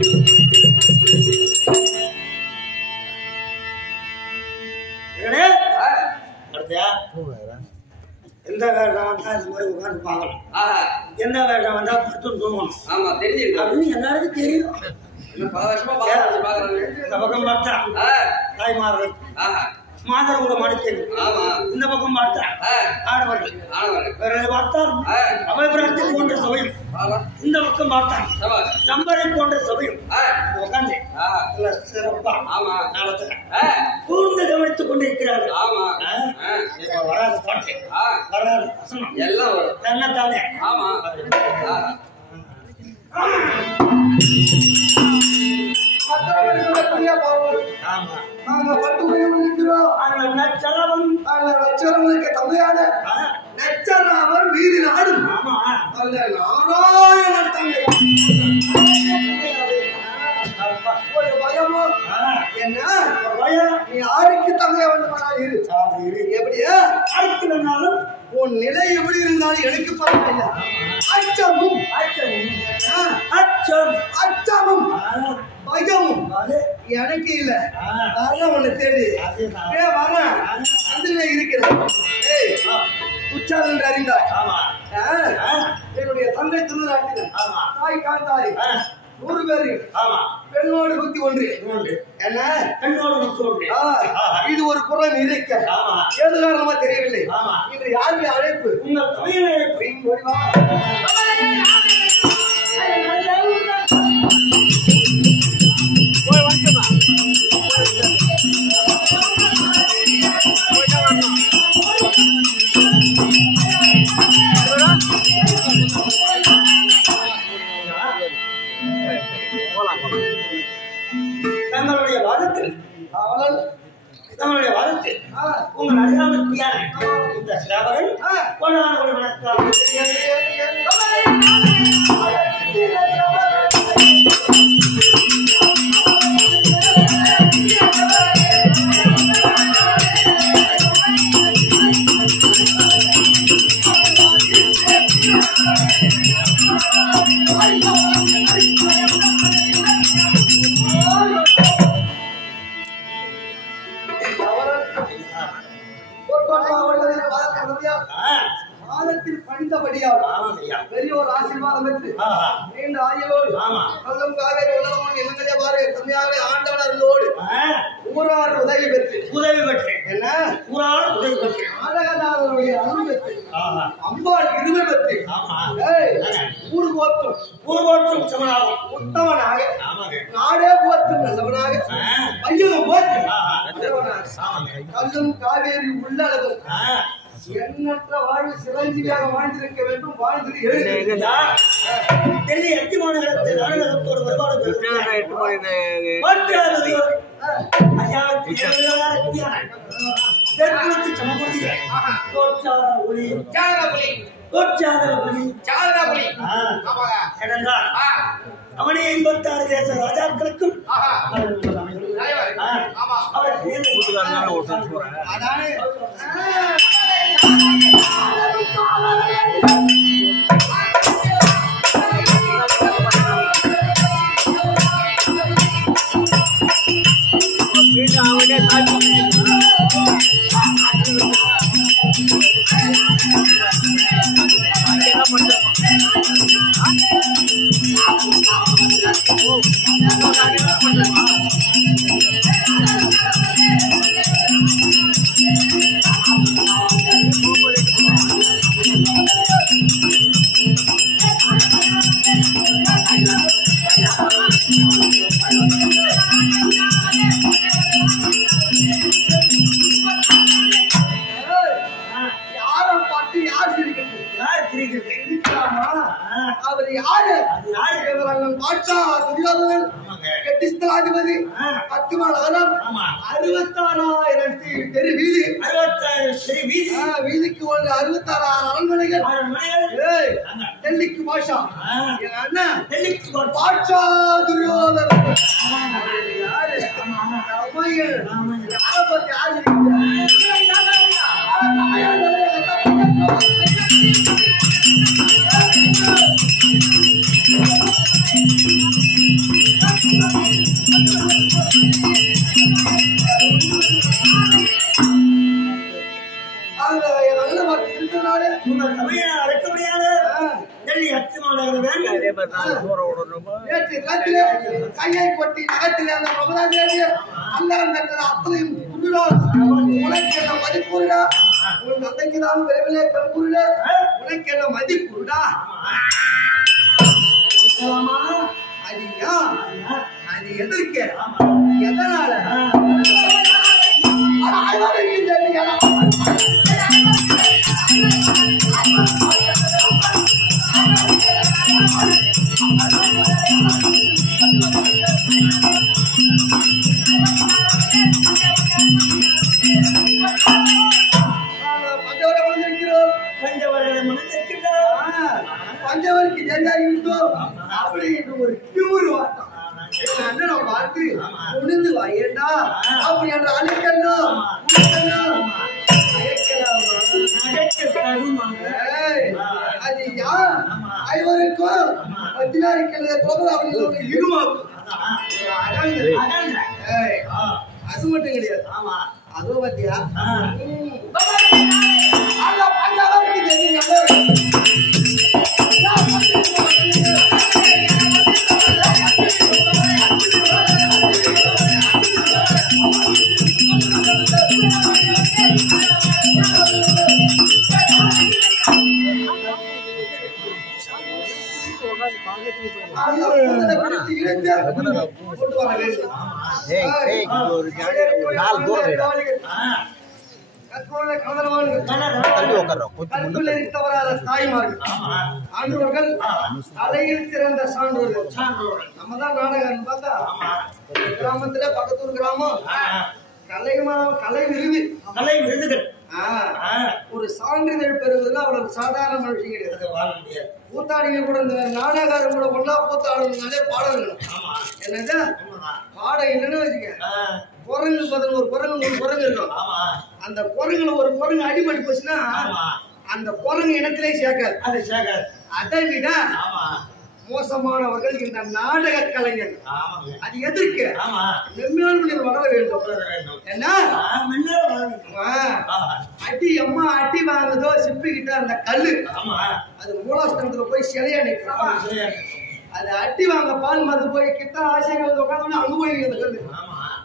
எந்த வேலை வந்தா இந்த மாதிரி உட்காந்து பார்க்கணும். எந்த வேலை வந்தா படுத்து தூங்கணும். ஆமா தெரிஞ்சிருக்கு அப்படின்னு எல்லாருக்கும் தெரியும். பல வருஷமா பாக்குறாங்க. இந்த பக்கம் பார்த்தா தாய்மார்கள் மாதவங்க மனுஷன். இந்த பக்கம் பார்த்தா ஆடவர்கள். வேற பார்த்தா அபயபுரத்தில் போன்ற சபையும், இந்த பக்கம் பார்த்தா நம்பரை போன்ற சபையும் உட்காந்து சிறப்பா கூர்ந்து கவனித்துக் கொண்டிருக்கிறார்கள். வராது பாட்டு வராது எல்லாம் தன்னைத்தானே. நச்சராமன் வீதி நாடும் நாராயண தங்கை ஒரு பயமோ என்ன பயம்? நீ யாருக்கு தங்கைய வந்து எப்படியா அழைக்கலனாலும் உன் நிலை எப்படி இருந்தாலும் எனக்கு பரவாயில்ல. அச்சமும் அச்சமும் பயமும் எனக்கு இல்ல. அதான் உன்னை தேடி வர அதுவே இருக்கிறேன். உச்சாரம் அறிந்தாய். என்னுடைய தந்தை திருநாட்டில் தாய் காந்தாய் 100 பேரு பெண்ணோடு 101 என்ன பெண்ணோடு 101. இது ஒரு புறம் இருக்க ஏது காரணமா தெரியவில்லை. இன்று யாருடைய அழைப்பு? உங்கள் தமிழ் அழைப்பு. தங்களுடைய வாதத்தில் உங்கள் அறியாமையான இந்த சேவகன் கொண்டாட வணக்கம். மாதத்தில் பணிந்தபடியால் பெரியோர் ஆசீர்வாதம் பெற்று நீண்ட ஆயுளோடு கள்ளம் காவேரி உலகம் எண்ணங்களே வாரு தந்தையாக ஆண்டவனர்களோடு ஊரார் உதவி பெற்று என்ன ஊரார் உதவி பெற்று நாடகதாரருடைய அருள் பெற்று அம்பாள் இருமை பெற்று ஊர் போற்றும் சமனாகும் உத்தமனாக நாடே போற்றும் சமனாக ஐயகம் போற்று கல்லும் காவேரி உள்ளளவு எண்ணற்ற வாழ்வு சிரஞ்சீவியாக வாழ்ந்திருக்க வேண்டும். வாழ்ந்து டெல்லி 8 மாநகரத்தில் நாடகத்தோடு வருவாடு அவனே 86 தேச ராஜாக்களுக்கும் அவர் யாரு? பாட்சா துரியோதனன் கெட்டிஸ்தலாதிபதி 10 மாநகரம் 66,000 தெரு வீதி 66,000 வீதிக்கு 66 அரண்மனைகள் டெல்லிக்கு பாஷா அண்ணன் டெல்லிக்கு பாட்சா துரியோதனன் யாரு? யாரை பத்தி யாரு? அடக்க முடியாது கையை கொட்டி நகத்திலே அந்த பிரபுதாதேவிய அத்தனையும் உனக்கு என்ன மதிப்புடா உன் தந்தைக்குதான் விரைவிலே பெண்புருடா உனக்கு என்ன மதிப்புடா அதிகா அது எதற்கு எதனால பஞ்சவருக்கு ஜெயாகிட்டோம் அப்படி என்று ஒரு கியூர் வாட்டம் அண்ணனை பார்த்து உணர்ந்து வாயேண்டா அப்படி என்று அழைக்கணும் அது யார் ஐவருக்கும் 16 அது மட்டும் கிடையாது அதோ பத்தியா பஞ்சவருக்கு தெரியும் தலையில் சிறந்த சான்றோர்கள் நம்ம தான் நாடகம் பார்த்தா கிராமத்துல பக்கத்தூர் கிராமம் கலை விருதுகள் ஒரு சான்றிதழ் பெறுவதுன்னா அவ்வளவு சாதாரண விஷயம் கிடையாது. கூத்தாடிங்க கூட இந்த நாடகாரம் கூட ஒன்னா கூத்தாடணும்னாலே பாடணும். என்னது பாடம் என்னன்னு வச்சுக்க, குரங்கு 11 குரங்கு 3 குரங்கு இருக்கும். அந்த குரங்குல ஒரு குரங்கு அடிபட்டு போச்சுன்னா அந்த குரங்கு இனத்திலே சேர்க்காது. அதை விட மோசமானவர்கள் இந்த நாடக கலைஞர். அது எதற்கு மென்மேலும் வளர வேண்டும். என்ன அடி அம்மா அடி வாங்குதோ சிப்பிக்கிட்ட அந்த கல்லு அது மூலாஸ்தனத்துல போய் சிலையா நிற்கும். அது அடி வாங்க பால் மருந்து போய் கிட்ட ஆசைகள் உட்காந்து அங்க போய் அந்த கல்லு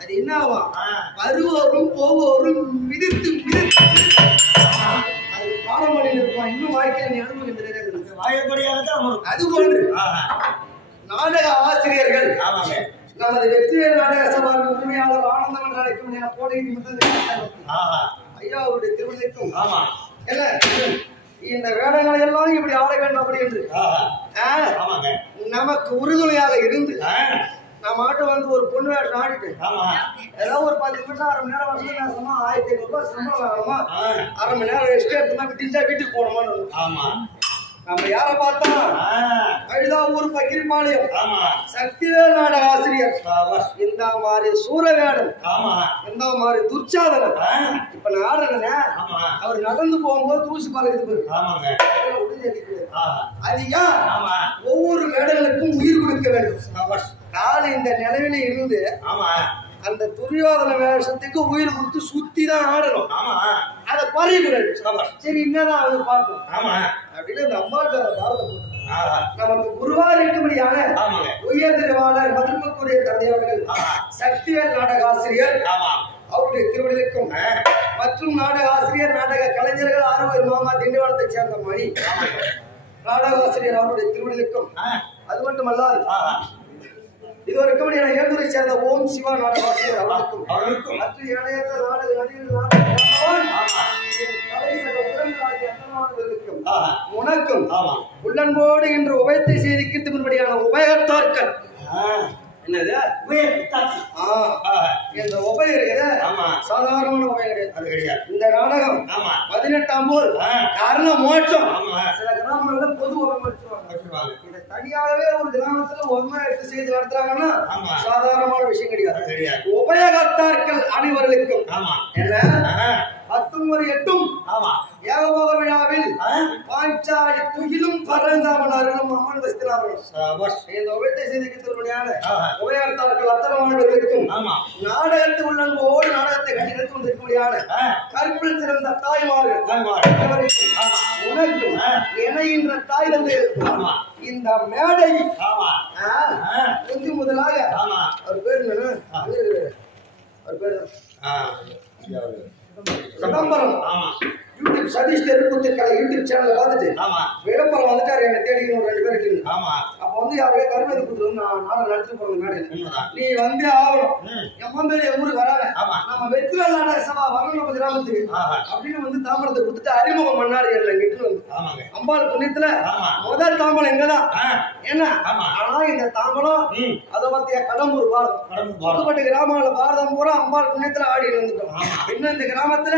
அது என்ன ஆகும், வருவோரும் போவோரும் மிதித்து அது பாரம்பரியம் இருக்கும். இன்னும் வாழ்க்கையில நீ அனுபவம் தெரியாது. அது போன்று நாடக ஆசிரியர்கள் நமது வெற்றிவேல் நாடக சபாவின் உரிமையாளர் ஆனந்தம் என்று அழைக்கும் போடையின் ஐயா அவருடைய திருமணத்தும் இந்த வேடங்களை எல்லாம் இப்படி ஆட வேண்டும் அப்படி என்று நமக்கு உறுதுணையாக இருந்து நம்ம ஆட்டு வந்து ஒரு பொண்ணு வேஷம் ஆடிட்டு ஏதாவது ஒரு 10 நிமிஷம் 1/2 மணி நேரம் வருஷம் பேசணுமா 1500 ரூபாய் சம்பளம் வாங்கணுமா 1/2 மணி நேரம் ரெஸ்ட் எடுத்துமா வீட்டுக்கு போகணுமான்னு நம்ம யார பார்த்தோம் கழுதாவூர் பக்கிரிப்பாளையம் சக்திவேல் நாடக ஆசிரியர். இந்த மாதிரி சூரவேடம் இந்த மாதிரி துர்ச்சாதனம் இப்ப நான் ஆடுறேன். அவர் நடந்து போகும்போது தூசி பறக்குது. அது ஏன் ஒவ்வொரு வேடங்களுக்கும் உயிர் கொடுக்க வேண்டும். காலை இந்த நிலவில இருந்து அந்த துரியோதன வேஷத்துக்கு உயிர் கொடுத்து சுத்தி தான் ஆடணும். அதை குறையக்கூடாது. சரி என்னதான் அவங்க பார்ப்போம் அப்படின்னு அந்த அம்மாவுக்கு நமக்கு குருவார் இருக்கும்படியான உயர் திருவாளர் மதிப்புக்குரிய தந்தையவர்கள் சக்திவேல் நாடக ஆசிரியர் அவருடைய திருவிழலுக்கும் மற்றும் நாடக ஆசிரியர் நாடக கலைஞர்கள் ஆறுவர் மாமா திண்டிவனத்தை சேர்ந்த மணி நாடக ஆசிரியர் அவருடைய திருவிழலுக்கும் அது மட்டுமல்லாது இதுவரைக்கும் ஏழுரை சேர்ந்த ஓம் சிவா நாடக ஆசிரியர் அவர்களுக்கும் மற்ற இணையத்த நாடக நடிகர்கள் உனக்கும் உள்ளன்போடு இன்று உபயத்தை செய்து கீர்த்தின்படியான உபயத்தார்கள் என்னது இந்த உபயம் இருக்குது சாதாரணமான உபயம் கிடையாது. இந்த நாடகம் 18ஆம் ஊர் காரணம் மோட்சம். சில கிராமங்கள்ல பொது உபயம் வச்சிருவாங்க. இதை தனியாகவே ஒரு கிராமத்துல உண்மை எடுத்து செய்து நடத்துறாங்கன்னா சாதாரணமான விஷயம் கிடையாது. உபயோகத்தார்கள் அனைவர்களுக்கும் என்ன அத்துமுறை எட்டும் ஏகபோக விழாவில் பாஞ்சாலி துகிலும் பரந்தாமன் அருளும் அம்மன் வஸ்தினாவரும் இந்த உபயத்தை செய்திருக்கிறபடியான உபயார்த்தார்கள் அத்தனமானவர்களுக்கும் நாடகத்தில் உள்ளோடு நாடகத்தை கண்டித்து கொண்டிருக்கக்கூடியான கற்பில் சிறந்த தாய்மார்கள் உனக்கும் இணைகின்ற தாய் தந்தை இருக்கும் இந்த மேடை முதலாக அவர் பேர் அவர் பேர் சிதம்பரம் யூடியூப் சதீஷ் தெருக்கூத்து கலை யூடியூப் சேனலை பார்த்துட்டு விளம்பரம் வந்துட்டாரு என்ன தேடி ஒரு 2 பேர் இருக்கு. அப்ப வந்து யாரையே கருமதி கொடுத்துருவோம் நானும் நடத்தி போறது மேடையில் நீ வந்தே ஆகணும். எம்மன் பேர் என் ஊருக்கு வராங்க நம்ம வெற்றிவேல் நாடக சபா வரணும் கிராமத்துக்கு அப்படின்னு வந்து தாம்பரத்தை கொடுத்துட்டு அறிமுகம் பண்ணாரு என்ன கிட்டு வந்து அம்பாள் புண்ணியத்துல முதல் தாம்பரம் எங்கதான் என்ன ஆனா இந்த தாம்பரம் அதை பத்திய கடம்பூர் பாரதம் கிராமங்கள பாரதம் பூரா அம்பாள் புண்ணியத்துல ஆடி வந்துட்டோம். இன்னும் இந்த கிராமத்துல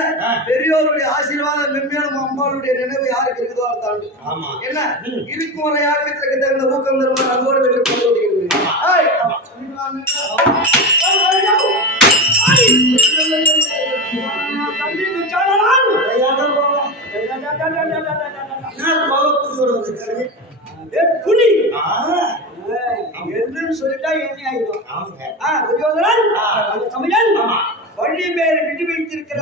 பெரியோருடைய ஆசீர்வாதம் மென்மையான அம்பாளுடைய நினைவு யாருக்கு இருக்குதோ தாண்டி என்ன இருக்கும் ஒரு யாருக்கு தகுந்த ஊக்கம் தருமான அதோடு சொல்லிட்டா என்ன ஆயிடும் தமிழன் வள்ளி மேல் விட்டு வைத்திருக்கிற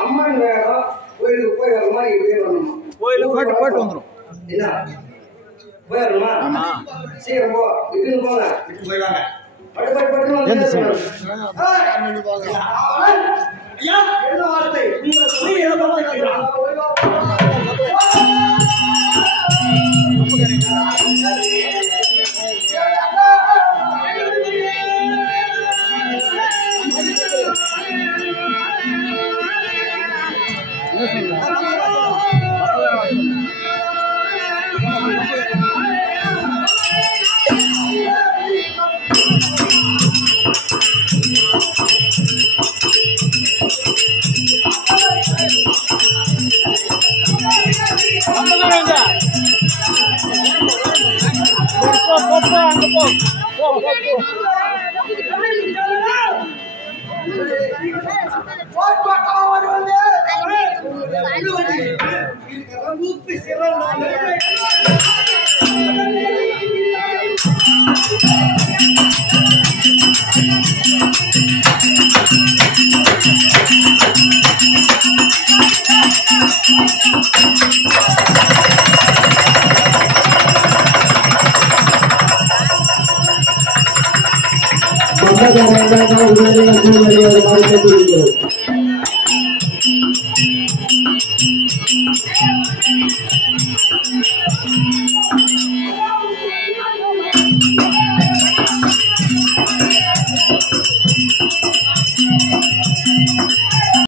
அம்மன் வேடம் கோயிலுக்கு போய் வரமா இப்படியே வரணுமா கோயிலுக்கு போயிட்டு வந்துடும் என்ன போயிடணுமா சீக்கிரம் போ இட்டுன்னு போங்க போயிடுவாங்க என்ன வார்த்தை